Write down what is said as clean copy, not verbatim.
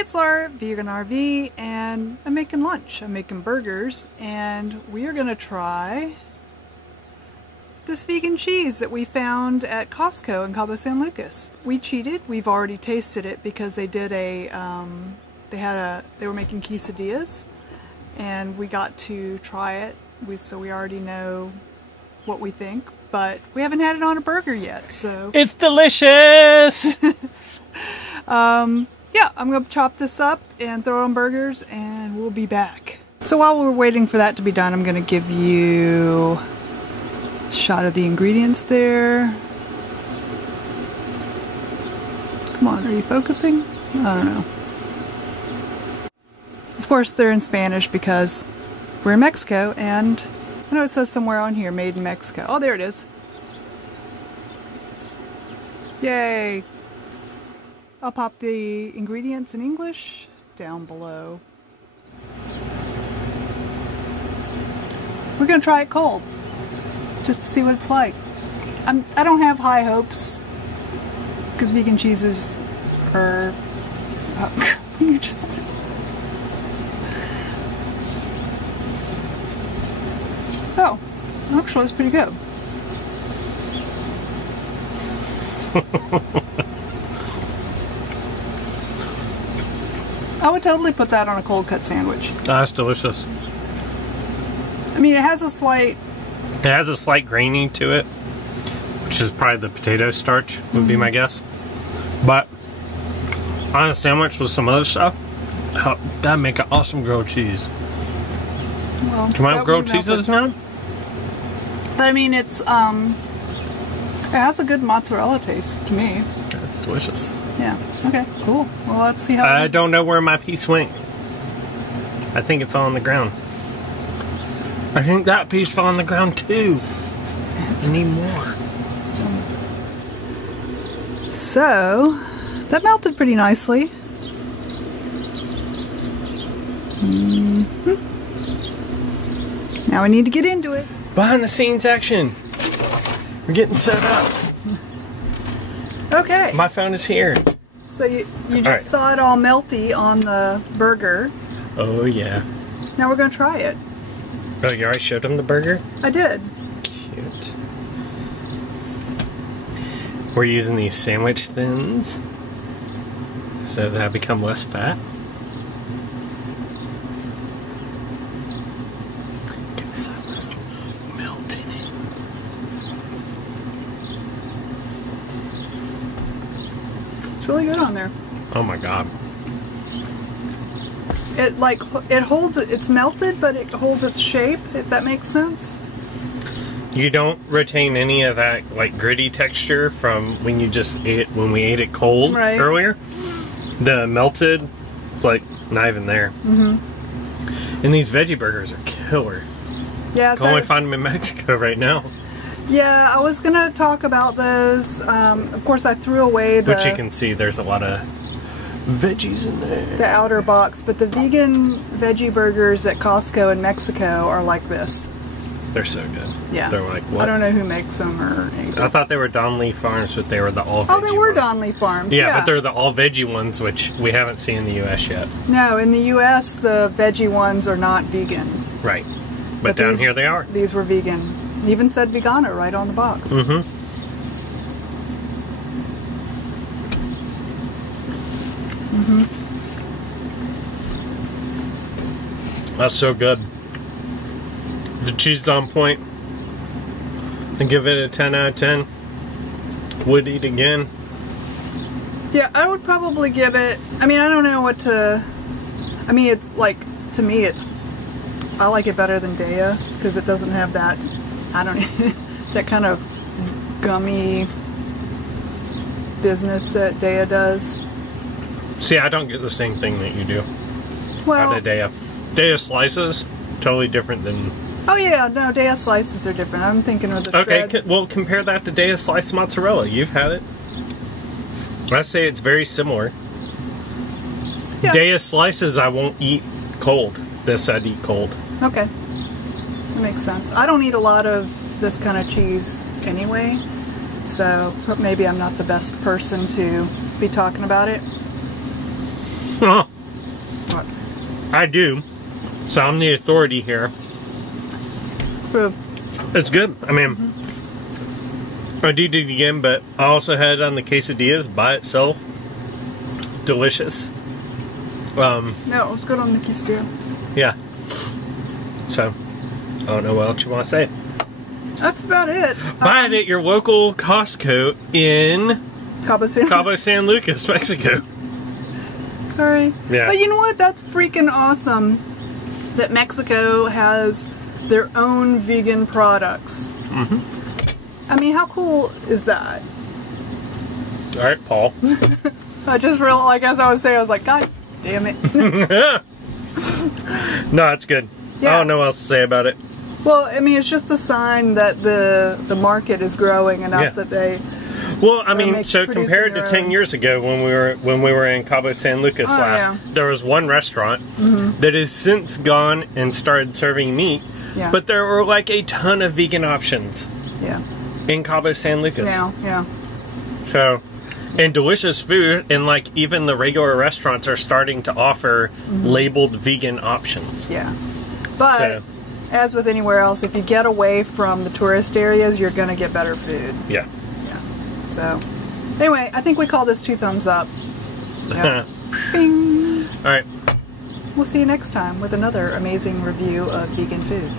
it's Laura, Vegan RV, and I'm making lunch. I'm making burgers, and we are gonna try this vegan cheese that we found at Costco in Cabo San Lucas. We cheated. We've already tasted it because they did a, they were making quesadillas, and we got to try it. So we already know what we think, but we haven't had it on a burger yet, so. It's delicious! Yeah, I'm gonna chop this up and throw it on burgers, and we'll be back. So while we're waiting for that to be done, I'm gonna give you a shot of the ingredients there. Come on, are you focusing? I don't know. Of course, they're in Spanish because we're in Mexico, and I know it says somewhere on here, made in Mexico. Oh, there it is. Yay! I'll pop the ingredients in English down below. We're gonna try it cold, just to see what it's like. I don't have high hopes, because vegan cheeses are... you just... Oh, actually it's pretty good. I would totally put that on a cold cut sandwich. Oh, that's delicious. I mean, it has a slight grainy to it, which is probably the potato starch, would be my guess. But on a sandwich with some other stuff, that'd make an awesome grilled cheese. Well, can I have grilled cheeses now? But I mean, it has a good mozzarella taste to me. That's delicious. Yeah. Okay. Cool. Well, let's see how. I don't know where my piece went. I think it fell on the ground. I think that piece fell on the ground too. I need more. So that melted pretty nicely. Now we need to get into it. Behind the scenes action. We're getting set up. Okay. My phone is here. So you just saw it all melty on the burger. Oh yeah. Now we're gonna try it. Oh, you already showed them the burger? I did. Cute. We're using these sandwich thins so that I become less fat. Get this out with some melt in it. It's really good on there. Oh my god. It holds, it's melted, but it holds its shape, if that makes sense. You don't retain any of that like gritty texture from when we ate it cold earlier. The melted, it's like not even there. And these veggie burgers are killer. Yeah, I can only find them in Mexico right now. Yeah, I was gonna talk about those. Of course, I threw away the... But you can see there's a lot of veggies in there. The outer box, but the vegan veggie burgers at Costco in Mexico are like this. They're so good. Yeah. They're like, what? I don't know who makes them or anything. I thought they were Don Lee Farms, but they were the all veggie ones. Oh, they were Don Lee Farms. Yeah, but they're the all veggie ones, which we haven't seen in the US yet. No, in the US, the veggie ones are not vegan. Right. But down here they are. These were vegan. It even said vegano right on the box. That's so good. The cheese is on point. I give it a 10 out of 10. Would eat again. Yeah, I would probably give it, I mean, I don't know what to, I mean, it's like, to me, I like it better than Daya, because it doesn't have that, I don't know, that kind of gummy business that Daya does. See, I don't get the same thing that you do. Well, out of Daya. Daya slices, totally different than... Oh yeah, no, Daya slices are different. I'm thinking of the shreds. Okay, well compare that to Daya sliced mozzarella. You've had it. I say it's very similar. Yeah. Daya slices I won't eat cold. This I'd eat cold. Okay. That makes sense. I don't eat a lot of this kind of cheese anyway, so maybe I'm not the best person to be talking about it. Huh. What? I do. So I'm the authority here. Food. It's good. I mean, I did it again, but I also had it on the quesadillas by itself. Delicious. No, it was good on the quesadilla. Yeah. So, I don't know what else you want to say. That's about it. Buy it at your local Costco in Cabo San Lucas, Mexico. Sorry. Yeah. But you know what? That's freaking awesome that Mexico has their own vegan products. I mean, how cool is that? All right, Paul. I just realized, like, as I was saying, I was like, God damn it. No, it's good. Yeah. I don't know what else to say about it. Well, I mean, it's just a sign that the market is growing enough that they... Well, I mean, so compared to 10 years ago when we were in Cabo San Lucas there was one restaurant that has since gone and started serving meat, but there were like a ton of vegan options in Cabo San Lucas. Yeah. So, and delicious food, and like even the regular restaurants are starting to offer labeled vegan options. Yeah. But, as with anywhere else, if you get away from the tourist areas, you're going to get better food. Yeah. So, anyway, I think we call this 2 thumbs up. Yeah. Bing. All right. We'll see you next time with another amazing review of vegan food.